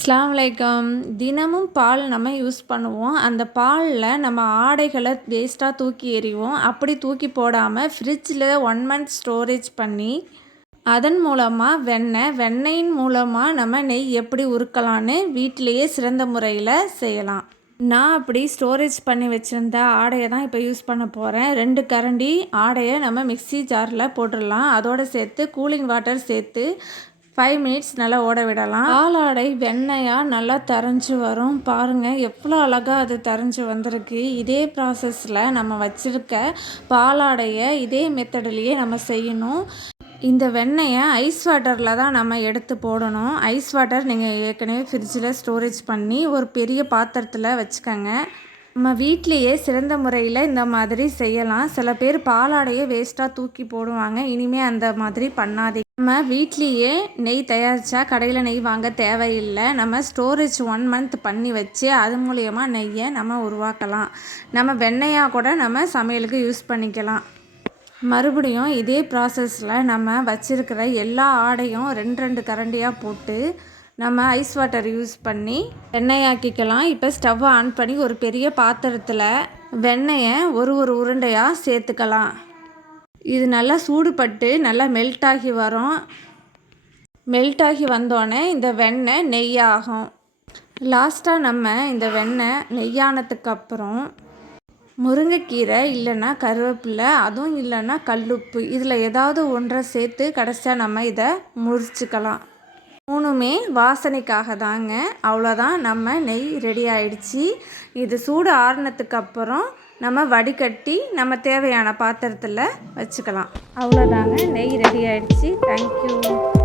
அஸ்லாம் வலைக்கம் தினமும் பால் நம்ம யூஸ் பண்ணுவோம். அந்த பாலில் நம்ம ஆடைகளை வேஸ்ட்டாக தூக்கி எறிவோம். அப்படி தூக்கி போடாமல் ஃப்ரிட்ஜில் ஒன் மந்த் ஸ்டோரேஜ் பண்ணி அதன் மூலமாக வெண்ணெய் வெண்ணெயின் மூலமாக நம்ம நெய் எப்படி உருக்கலான்னு வீட்டிலையே சிறந்த முறையில் செய்யலாம். நான் அப்படி ஸ்டோரேஜ் பண்ணி வச்சுருந்த ஆடையை தான் இப்போ யூஸ் பண்ண போகிறேன் ரெண்டு கரண்டி ஆடையை நம்ம மிக்ஸி ஜாரில் போட்டுடலாம். அதோடு சேர்த்து கூலிங் வாட்டர் சேர்த்து ஃபைவ் மினிட்ஸ் நல்லா ஓட விடலாம். பாலாடை வெண்ணையாக நல்லா தரைஞ்சி வரும். பாருங்கள் எவ்வளோ அழகாக அது தரைஞ்சி வந்திருக்கு. இதே ப்ராசஸில் நம்ம வச்சுருக்க பாலாடையை இதே மெத்தட்லேயே நம்ம செய்யணும். இந்த வெண்ணெயை ஐஸ் வாட்டரில் தான் நம்ம எடுத்து போடணும். ஐஸ் வாட்டர் நீங்கள் ஏற்கனவே ஃப்ரிட்ஜில் ஸ்டோரேஜ் பண்ணி ஒரு பெரிய பாத்திரத்தில் வச்சுக்கோங்க. நம்ம வீட்லேயே சிறந்த முறையில் இந்த மாதிரி செய்யலாம். சில பேர் பாலாடையே வேஸ்ட்டாக தூக்கி போடுவாங்க. இனிமேல் அந்த மாதிரி பண்ணாதீங்க. நம்ம வீட்லேயே நெய் தயாரித்தா கடையில் நெய் வாங்க தேவையில்லை. நம்ம ஸ்டோரேஜ் ஒன் மந்த் பண்ணி வச்சு அது மூலயமா நெய்யை நம்ம உருவாக்கலாம். நம்ம வெண்ணெயாக கூட நம்ம சமையலுக்கு யூஸ் பண்ணிக்கலாம். மறுபடியும் இதே ப்ராசஸில் நம்ம வச்சுருக்கிற எல்லா ஆடையும் ரெண்டு ரெண்டு கரண்டியாக போட்டு நம்ம ஐஸ் வாட்டர் யூஸ் பண்ணி வெண்ணெய் ஆக்கிக்கலாம். இப்போ ஸ்டவ் ஆன் பண்ணி ஒரு பெரிய பாத்திரத்தில் வெண்ணெயை ஒரு ஒரு உருண்டையாக சேர்த்துக்கலாம். இது நல்லா சூடுபட்டு நல்லா மெல்ட் ஆகி வரும். மெல்ட் ஆகி வந்தோடனே இந்த வெண்ணெய் நெய்யாகும். லாஸ்ட்டாக நம்ம இந்த வெண்ணெய் நெய்யானதுக்கப்புறம் முருங்கைக்கீரை இல்லைன்னா கருவேப்பிலை அதுவும் இல்லைன்னா கல்லுப்பு இதில் ஏதாவது ஒன்றை சேர்த்து கடைசியாக நம்ம இதை முறிச்சுக்கலாம். மூணுமே வாசனைக்காக தாங்க அவ்வளோதான். நம்ம நெய் ரெடி ஆயிடுச்சு. இது சூடு ஆறுனதுக்கு அப்புறம் நம்ம வடிகட்டி நம்ம தேவையான பாத்திரத்தில் வச்சுக்கலாம். அவ்வளோதாங்க. நெய் ரெடி ஆயிடுச்சு. தேங்க்யூ